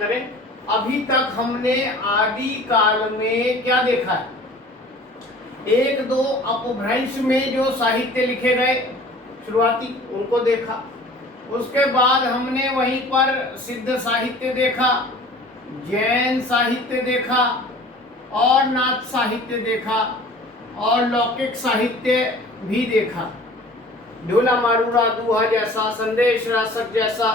करें, अभी तक हमने आदि काल में क्या देखा है? एक दो अपभ्रंश में जो साहित्य लिखे गए शुरुआती, उनको देखा। उसके बाद हमने वहीं पर सिद्ध साहित्य देखा, जैन साहित्य देखा और नाथ साहित्य देखा और लौकिक साहित्य भी देखा। ढोला मारूरा दूहा जैसा, संदेश रासक जैसा,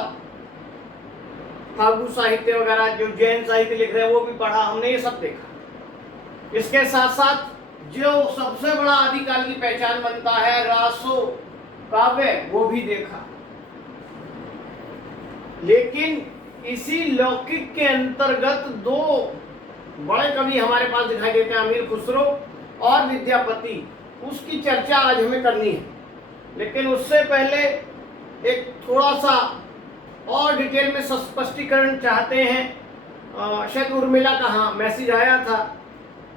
फागु साहित्य वगैरह जो जैन साहित्य लिख रहे हैं वो भी पढ़ा हमने, ये सब देखा। इसके साथ साथ जो सबसे बड़ा आदिकाल की पहचान बनता है रासो काव्य, वो भी देखा। लेकिन इसी लौकिक के अंतर्गत दो बड़े कवि हमारे पास दिखाई देते हैं, अमीर खुसरो और विद्यापति, उसकी चर्चा आज हमें करनी है। लेकिन उससे पहले एक थोड़ा सा और डिटेल में स्पष्टीकरण चाहते हैं। शायद उर्मिला का हाँ मैसेज आया था,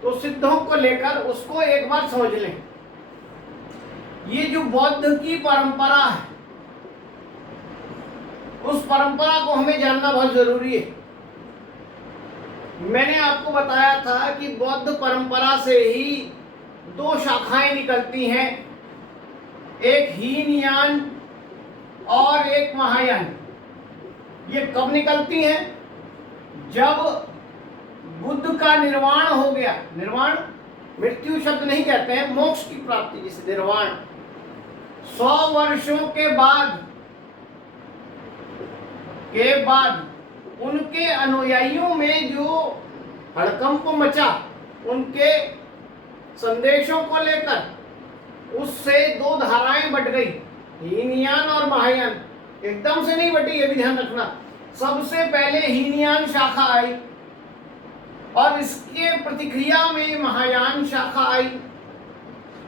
तो सिद्धों को लेकर उसको एक बार समझ लें। ये जो बौद्ध की परंपरा है, उस परंपरा को हमें जानना बहुत जरूरी है। मैंने आपको बताया था कि बौद्ध परंपरा से ही दो शाखाएं निकलती हैं, एक हीनयान और एक महायान। ये कब निकलती हैं? जब बुद्ध का निर्वाण हो गया। निर्वाण मृत्यु शब्द नहीं कहते हैं, मोक्ष की प्राप्ति जिसे निर्वाण। 100 वर्षों के बाद उनके अनुयायियों में जो हड़कंप मचा, उनके संदेशों को लेकर, उससे दो धाराएं बट गई, हीनयान और महायान। एकदम से नहीं बटी, ये भी ध्यान रखना। सबसे पहले हीनयान शाखा आई और इसके प्रतिक्रिया में महायान शाखा आई,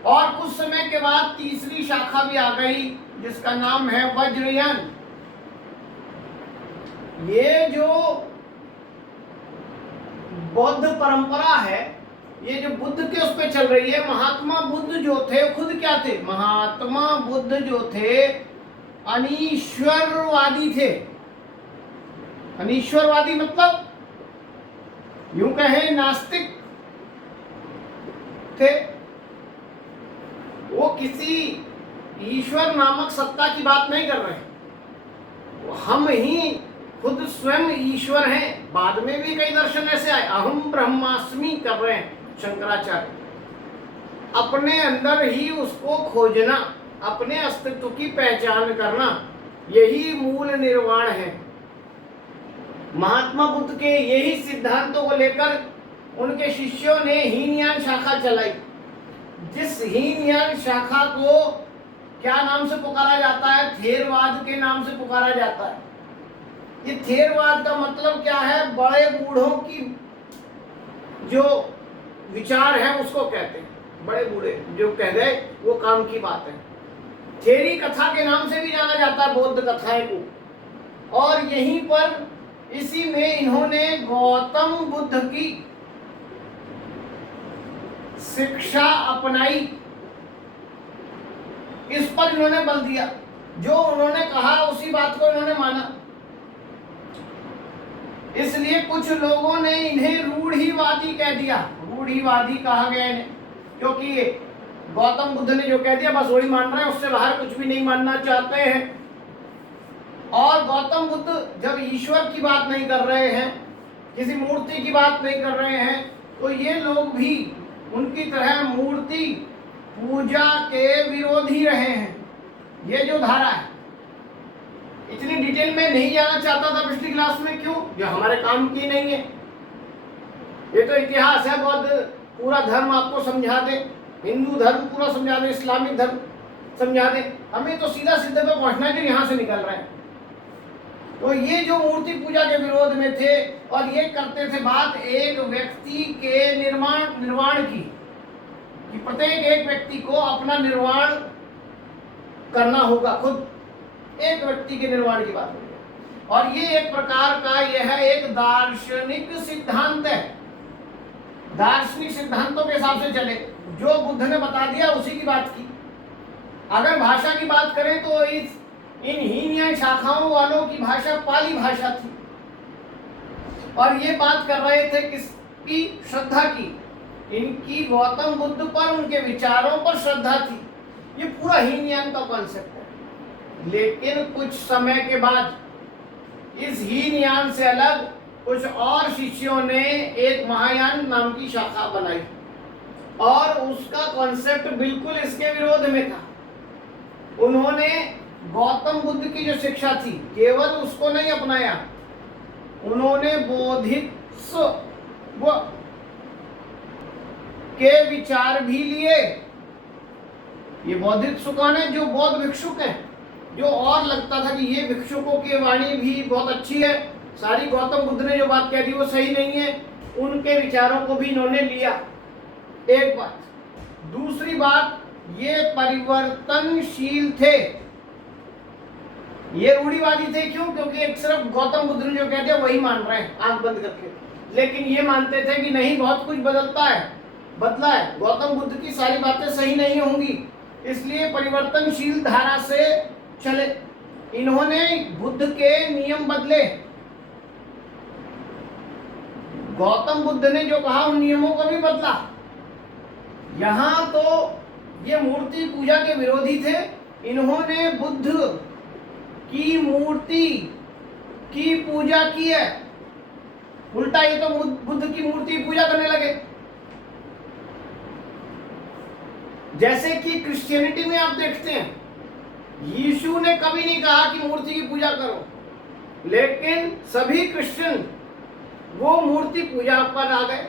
और कुछ समय के बाद तीसरी शाखा भी आ गई जिसका नाम है वज्रयान। ये जो बौद्ध परंपरा है, ये जो बुद्ध के उस पे चल रही है। महात्मा बुद्ध जो थे खुद क्या थे? महात्मा बुद्ध जो थे अनीश्वरवादी थे। अनीश्वरवादी मतलब यूं कहें नास्तिक थे। वो किसी ईश्वर नामक सत्ता की बात नहीं कर रहे, हम ही खुद स्वयं ईश्वर हैं। बाद में भी कई दर्शन ऐसे आए, अहम ब्रह्मास्मि कर रहे हैं शंकराचार्य। अपने अंदर ही उसको खोजना, अपने अस्तित्व की पहचान करना, यही मूल निर्वाण है। महात्मा बुद्ध के यही सिद्धांतों को लेकर उनके शिष्यों ने हीनयान शाखा चलाई। जिस हीनयान शाखा को क्या नाम से पुकारा जाता है? थेरवाद के नाम से पुकारा जाता है। ये थेरवाद का मतलब क्या है? बड़े बूढ़ों की जो विचार है उसको कहते हैं। बड़े बूढ़े जो कह गए वो काम की बात है। थेरी कथा के नाम से भी जाना जाता है बौद्ध कथाएं को। और यहीं पर इसी में इन्होंने गौतम बुद्ध की शिक्षा अपनाई, इस पर इन्होंने बल दिया। जो उन्होंने कहा उसी बात को इन्होंने माना। इसलिए कुछ लोगों ने इन्हें रूढ़िवादी कह दिया। रूढ़िवादी कहा गया इन्हें, क्योंकि गौतम बुद्ध ने जो कह दिया बस वही मान रहे हैं, उससे बाहर कुछ भी नहीं मानना चाहते हैं। और गौतम बुद्ध जब ईश्वर की बात नहीं कर रहे हैं, किसी मूर्ति की बात नहीं कर रहे हैं, तो ये लोग भी उनकी तरह मूर्ति पूजा के विरोधी रहे हैं। ये जो धारा है, इतनी डिटेल में नहीं जाना चाहता था पिछली क्लास में। क्यों? जो हमारे काम की नहीं है। ये तो इतिहास है, बौद्ध पूरा धर्म आपको समझा दे, हिंदू धर्म पूरा समझा दे, इस्लामिक धर्म समझा दे। हमें तो सीधा सीधे पे पहुंचना है जो यहाँ से निकल रहे हैं। तो ये जो मूर्ति पूजा के विरोध में थे और ये करते थे बात एक व्यक्ति के निर्वाण की, कि प्रत्येक एक व्यक्ति को अपना निर्वाण करना होगा, खुद एक व्यक्ति के निर्वाण की बात होगी। और ये एक प्रकार का यह एक दार्शनिक सिद्धांत है। दार्शनिक सिद्धांतों के हिसाब से चले, जो बुद्ध ने बता दिया उसी की बात की। अगर भाषा की बात करें तो इन हीनयान शाखाओं वालों की भाषा पाली भाषा थी। और ये बात कर रहे थे किसकी? श्रद्धा की। इनकी गौतम बुद्ध पर, उनके विचारों पर श्रद्धा थी। ये पूरा हीनयान का कॉन्सेप्ट है। लेकिन कुछ समय के बाद इस हीनयान से अलग कुछ और शिष्यों ने एक महायान नाम की शाखा बनाई और उसका कॉन्सेप्ट बिल्कुल इसके विरोध में था। उन्होंने गौतम बुद्ध की जो शिक्षा थी केवल उसको नहीं अपनाया, उन्होंने बोधित्व के विचार भी लिए। ये बौद्धित्व कौन है? जो बौद्ध भिक्षुक हैं, जो और लगता था कि ये भिक्षुकों की वाणी भी बहुत अच्छी है, सारी गौतम बुद्ध ने जो बात कह दी वो सही नहीं है, उनके विचारों को भी इन्होंने लिया। एक बात। दूसरी बात, ये परिवर्तनशील थे, ये रूढ़िवादी थे। क्यों? क्योंकि एक सिर्फ गौतम बुद्ध ने जो कह दिया वही मान रहे हैं आंख बंद करके, लेकिन ये मानते थे कि नहीं, बहुत कुछ बदला है, गौतम बुद्ध की सारी बातें सही नहीं होंगी, इसलिए परिवर्तनशील धारा से चले। इन्होंने बुद्ध के नियम बदले, गौतम बुद्ध ने जो कहा उन नियमों को भी बदला। यहां तो ये मूर्ति पूजा के विरोधी थे, इन्होंने बुद्ध की मूर्ति की पूजा की है। उल्टा ये तो बुद्ध की मूर्ति पूजा करने लगे। जैसे कि क्रिश्चियनिटी में आप देखते हैं, यीशु ने कभी नहीं कहा कि मूर्ति की पूजा करो, लेकिन सभी क्रिश्चियन वो मूर्ति पूजा पर आ गए।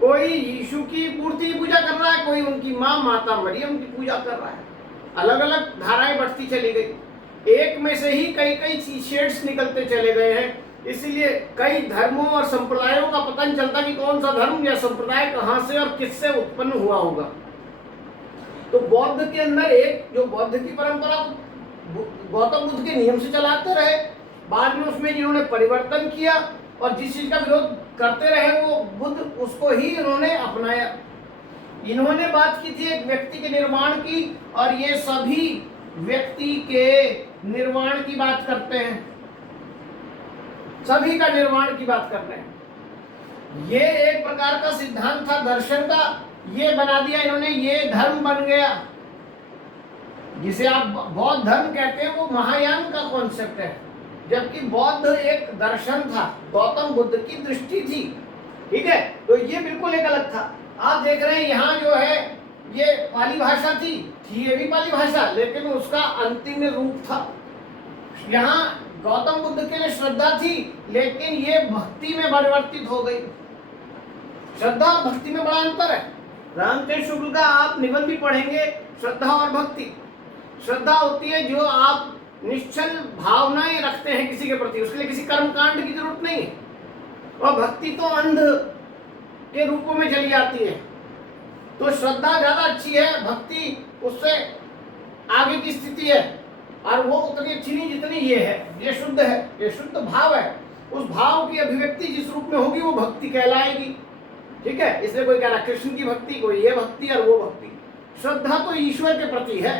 कोई यीशु की मूर्ति की पूजा कर रहा है, कोई उनकी माँ माता मरियम की पूजा कर रहा है। अलग अलग धाराएं बढ़ती चली गई, एक में से ही कई कई शेड्स निकलते चले गए हैं। इसीलिए कई धर्मों और संप्रदायों का पता नहीं चलता कि कौन सा धर्म या संप्रदाय कहाँ से और किससे उत्पन्न हुआ होगा। तो बौद्ध के अंदर एक जो बौद्ध की परंपरा गौतम बुद्ध के नियम से चलाते रहे, बाद में उसमें जिन्होंने परिवर्तन किया और जिस चीज का विरोध करते रहे वो बुद्ध, उसको ही इन्होंने अपनाया। इन्होंने बात की थी एक व्यक्ति के निर्माण की, और ये सभी व्यक्ति के निर्माण की बात करते हैं, सभी का निर्माण की बात करते हैं। ये एक प्रकार का सिद्धांत था दर्शन का, ये बना दिया इन्होंने, ये धर्म बन गया। जिसे आप बौद्ध धर्म कहते हैं वो महायान का कॉन्सेप्ट है, जबकि बौद्ध एक दर्शन था, गौतम बुद्ध की दृष्टि थी। ठीक है, तो ये बिल्कुल एक अलग था। आप देख रहे हैं यहाँ जो है ये पाली भाषा थी ये भी पाली भाषा, लेकिन उसका अंतिम रूप था। यहाँ गौतम बुद्ध के लिए श्रद्धा थी, लेकिन ये भक्ति में परिवर्तित हो गई। श्रद्धा और भक्ति में बड़ा अंतर है। रामचंद्र शुक्ल का आप निबंध भी पढ़ेंगे, श्रद्धा और भक्ति। श्रद्धा होती है जो आप निश्चल भावनाएं रखते हैं किसी के प्रति, उसके लिए किसी कर्मकांड की जरूरत नहीं है। और भक्ति तो अंध के रूपों में चली जाती है। तो श्रद्धा ज्यादा अच्छी है, भक्ति उससे आगे की स्थिति है, और वो उतनी अच्छी नहीं जितनी ये है। ये शुद्ध है, ये शुद्ध भाव है। उस भाव की अभिव्यक्ति जिस रूप में होगी वो भक्ति कहलाएगी। ठीक है, इसलिए कोई कह रहा कृष्ण की भक्ति, कोई ये भक्ति और वो भक्ति। श्रद्धा तो ईश्वर के प्रति है।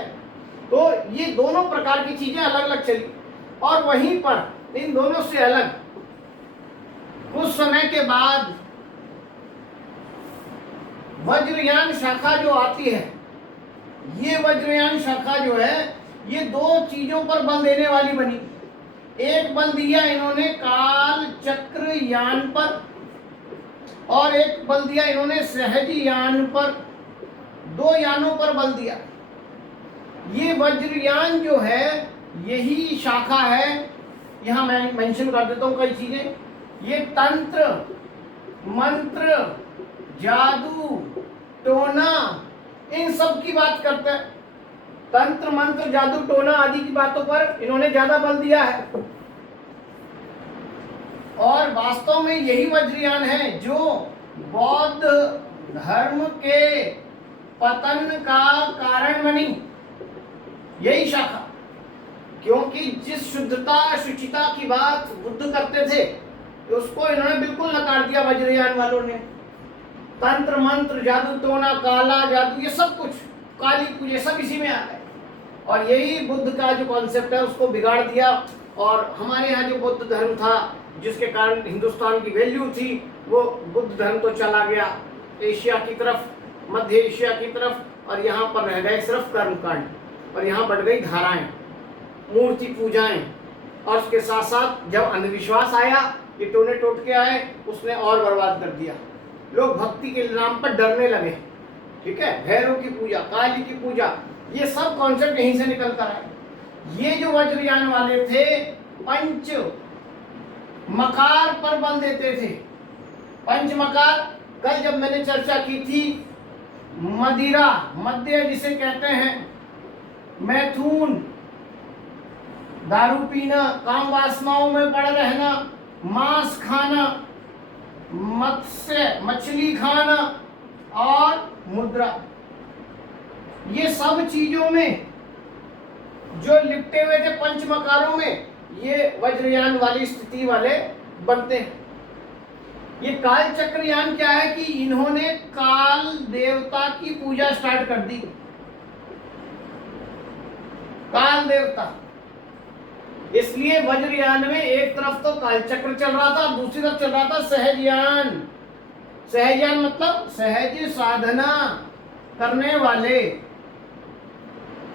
तो ये दोनों प्रकार की चीजें अलग अलग चली, और वहीं पर इन दोनों से अलग कुछ समय के बाद वज्रयान शाखा जो आती है, ये वज्रयान शाखा जो है ये दो चीजों पर बल देने वाली बनी। एक बल दिया इन्होंने काल चक्र यान पर, और एक बल दिया इन्होंने सहज यान पर। दो यानों पर बल दिया। ये वज्रयान जो है यही शाखा है। यहां मैं मेंशन कर देता हूं कई चीजें। ये तंत्र मंत्र जादू टोना इन सब की बात करते हैं। तंत्र मंत्र जादू टोना आदि की बातों पर इन्होंने ज्यादा बल दिया है, और वास्तव में यही वज्रयान है जो बौद्ध धर्म के पतन का कारण बनी। यही शाखा, क्योंकि जिस शुद्धता शुचिता की बात बुद्ध करते थे उसको इन्होंने बिल्कुल नकार दिया वज्रयान वालों ने। तंत्र मंत्र जादू टोना काला जादू ये सब कुछ, काली पूजा सब इसी में आ गए, और यही बुद्ध का जो कॉन्सेप्ट है उसको बिगाड़ दिया। और हमारे यहाँ जो बुद्ध धर्म था, जिसके कारण हिंदुस्तान की वैल्यू थी, वो बुद्ध धर्म तो चला गया एशिया की तरफ, मध्य एशिया की तरफ, और यहाँ पर रह गए सिर्फ कर्मकांड, और यहाँ बढ़ गई धाराएं, मूर्ति पूजाएं, और उसके साथ साथ जब अंधविश्वास आया, ये टोने टोटके आए, उसने और बर्बाद कर दिया। लोग भक्ति के नाम पर डरने लगे, ठीक है, भैरव की पूजा, काली की पूजा, ये सब कॉन्सेप्ट यहीं से निकल कर आए। ये जो वज्रयान वाले थे, पंच मकार पर बल देते थे। पंच मकार कल जब मैंने चर्चा की थी, मदिरा, मद्य जिसे कहते हैं, मैथुन, दारू पीना, काम वासनाओं में पड़ रहना, मांस खाना, मत्स्य मछली खाना और मुद्रा, ये सब चीजों में जो लिपटे हुए थे पंच मकारों में, ये वज्रयान वाली स्थिति वाले बनते हैं। ये काल चक्रयान क्या है कि इन्होंने काल देवता की पूजा स्टार्ट कर दी। काल देवता, इसलिए वज्रयान में एक तरफ तो काल चक्र चल रहा था, दूसरी तरफ चल रहा था सहजयान। सहजयान मतलब सहज साधना करने वाले।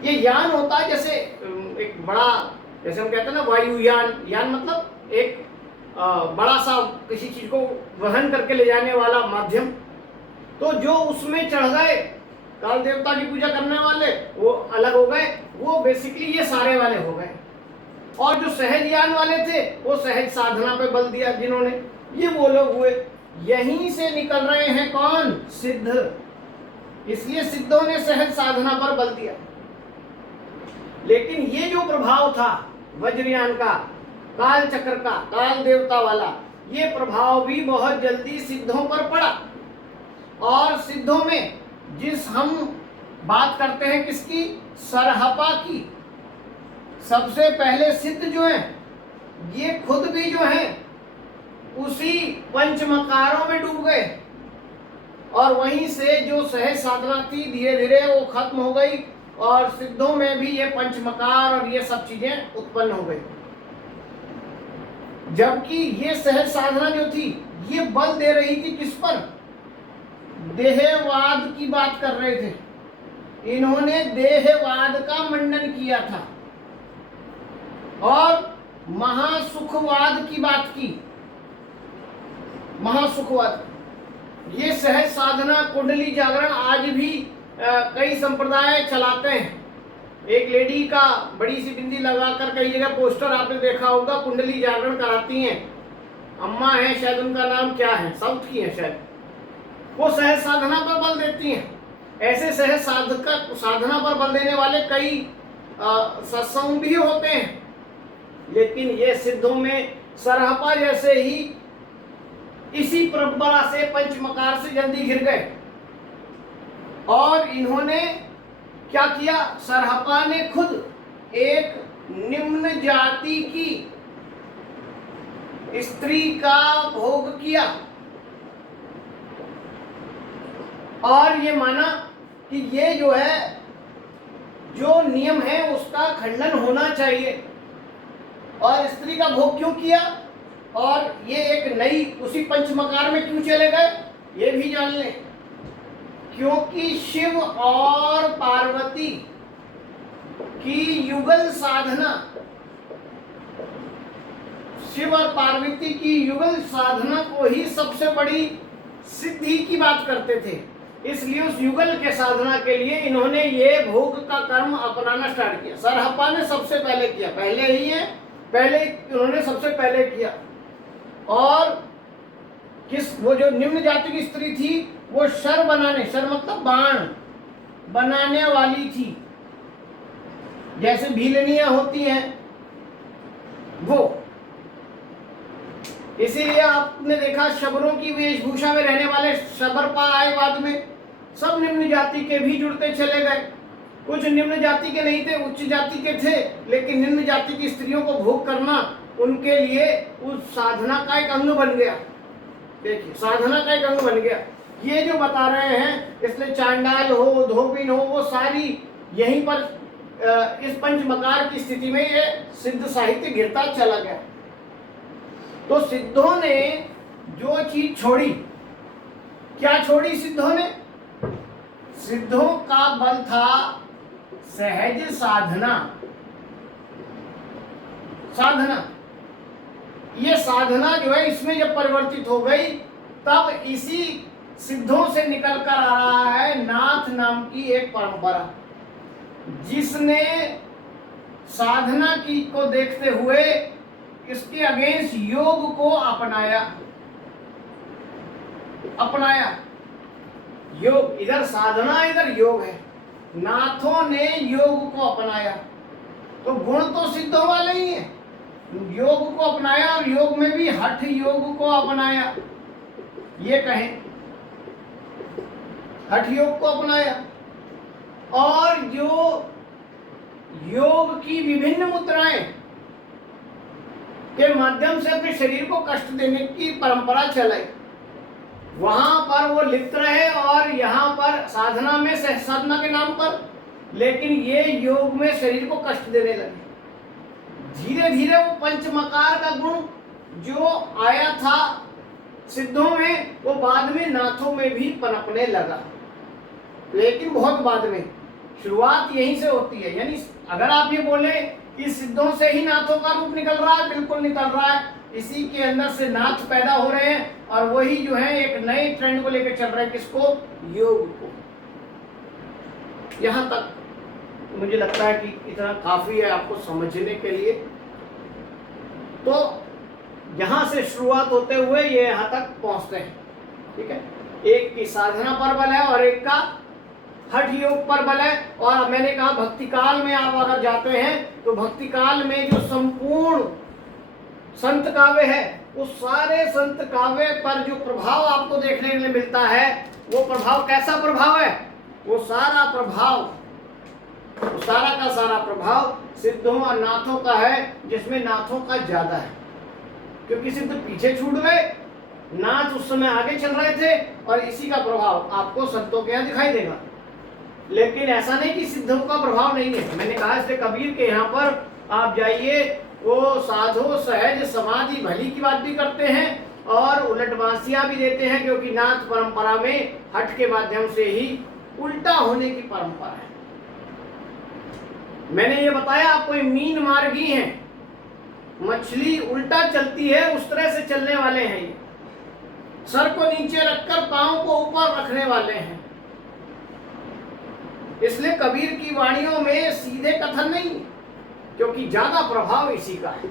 ये यान होता है जैसे एक बड़ा, जैसे हम कहते हैं ना वायुयान, यान मतलब एक बड़ा सा किसी चीज को वहन करके ले जाने वाला माध्यम। तो जो उसमें चढ़ गए काल देवता की पूजा करने वाले, वो अलग हो गए, वो बेसिकली ये सारे वाले हो गए। और जो सहज यान वाले थे, वो सहज साधना पे बल दिया जिन्होंने, ये वो लोग हुए। यहीं से निकल रहे हैं कौन? सिद्ध। इसलिए सिद्धों ने सहज साधना पर बल दिया। लेकिन ये जो प्रभाव था वज्रयान का, काल चक्र का, काल देवता वाला, ये प्रभाव भी बहुत जल्दी सिद्धों पर पड़ा। और सिद्धों में जिस हम बात करते हैं किसकी? सरहपा की। सबसे पहले सिद्ध जो हैं, ये खुद भी जो हैं उसी पंचमकारों में डूब गए, और वहीं से जो सहज साधना थी धीरे धीरे वो खत्म हो गई, और सिद्धों में भी ये पंचमकार और ये सब चीजें उत्पन्न हो गई। जबकि ये सहज साधना जो थी, ये बल दे रही थी किस पर? देहवाद की बात कर रहे थे। इन्होंने देहवाद का मंडन किया था और महासुखवाद की बात की। महासुखवाद, ये सहज साधना कुंडली जागरण आज भी कई संप्रदाय चलाते हैं। एक लेडी का बड़ी सी बिंदी लगाकर कई जगह पोस्टर आपने देखा होगा, कुंडली जागरण कराती हैं। अम्मा है शायद, उनका नाम क्या है, साउथ की है शायद। वो सहज साधना पर बल देती हैं। ऐसे सहज साधना पर बल देने वाले कई सत्संग भी होते हैं। लेकिन ये सिद्धों में सरहपा जैसे ही इसी परंपरा से पंचमकार से जल्दी घिर गए, और इन्होंने क्या किया? सरहपा ने खुद एक निम्न जाति की स्त्री का भोग किया और ये माना कि ये जो है, जो नियम है उसका खंडन होना चाहिए। और स्त्री का भोग क्यों किया और ये एक नई उसी पंचमकार में क्यों चले गए, ये भी जान लें। क्योंकि शिव और पार्वती की युगल साधना, शिव और पार्वती की युगल साधना को ही सबसे बड़ी सिद्धि की बात करते थे। इसलिए उस युगल के साधना के लिए इन्होंने ये भोग का कर्म अपनाना स्टार्ट किया। सरहपा ने सबसे पहले किया, पहले ही है, पहले इन्होंने सबसे पहले किया। और किस, वो जो निम्न जाति की स्त्री थी, वो शर बनाने, शर मतलब बाण बनाने वाली थी, जैसे भीलनियां होती हैं वो। इसीलिए आपने देखा शबरों की वेशभूषा में रहने वाले शबरपा आए बाद में, सब निम्न जाति के भी जुड़ते चले गए। कुछ निम्न जाति के नहीं थे, उच्च जाति के थे, लेकिन निम्न जाति की स्त्रियों को भोग करना उनके लिए उस साधना का एक अंग बन गया। देखिए, साधना का एक अंग बन गया। ये जो बता रहे हैं, इसलिए चांडाल हो, धोबिन हो, वो सारी यहीं पर इस पंचमकार की स्थिति में ये सिद्ध साहित्य गिरता चला गया। तो सिद्धों ने जो चीज छोड़ी, क्या छोड़ी सिद्धों ने? सिद्धों का बल था सहज साधना। साधना, ये साधना जो है इसमें जब परिवर्तित हो गई, तब इसी सिद्धों से निकल कर आ रहा है नाथ नाम की एक परंपरा, जिसने साधना की को देखते हुए इसके अगेंस्ट योग को अपनाया। योग, इधर साधना इधर योग है। नाथों ने योग को अपनाया, तो गुण तो सिद्धों वाले ही हैं। योग को अपनाया और योग में भी हठ योग को अपनाया, ये कहें हठ योग को अपनाया। और जो योग की विभिन्न मुद्राएं के माध्यम से अपने शरीर को कष्ट देने की परंपरा चलाई, वहां पर वो लिप्त रहे और यहाँ पर साधना में सहज साधना के नाम पर, लेकिन ये योग में शरीर को कष्ट देने लगे। धीरे धीरे वो पंचमकार का गुण जो आया था सिद्धों में, वो बाद में नाथों में भी पनपने लगा, लेकिन बहुत बाद में। शुरुआत यहीं से होती है। यानी अगर आप ये बोले कि सिद्धों से ही नाथों का रूप निकल रहा है, बिल्कुल निकल रहा है। इसी के अंदर से नाथ पैदा हो रहे हैं और वही जो है एक नए ट्रेंड को लेकर चल रहे हैं। किसको? योग को। यहां तक मुझे लगता है कि इतना काफी है आपको समझने के लिए। तो यहां से शुरुआत होते हुए ये यहां तक पहुंचते हैं, ठीक है। एक की साधना पर बल है और एक का हठ योग पर बल है। और मैंने कहा भक्ति काल में आप अगर जाते हैं तो भक्ति काल में जो संपूर्ण संत काव्य है, उस सारे संत काव्य पर जो प्रभाव आपको देखने के लिए मिलता है, वो प्रभाव कैसा प्रभाव है? वो सारा का सारा प्रभाव सिद्धों और नाथों का है, जिसमें नाथों का ज्यादा है, क्योंकि सिद्ध पीछे छूट गए, नाथ उस समय आगे चल रहे थे, और इसी का प्रभाव आपको संतों के यहाँ दिखाई देगा। लेकिन ऐसा नहीं कि सिद्धों का प्रभाव नहीं है। मैंने कहा इसलिए कबीर के यहाँ पर आप जाइए, वो साधो सहज समाधि भली की बात भी करते हैं और उलटवासियां भी देते हैं, क्योंकि नाथ परंपरा में हठ के माध्यम से ही उल्टा होने की परंपरा है। मैंने ये बताया आपको, मीन मार्गी है, मछली उल्टा चलती है उस तरह से चलने वाले हैं ये। सर को नीचे रखकर पांव को ऊपर रखने वाले हैं। इसलिए कबीर की वाणियों में सीधे कथन नहीं, क्योंकि ज्यादा प्रभाव इसी का है।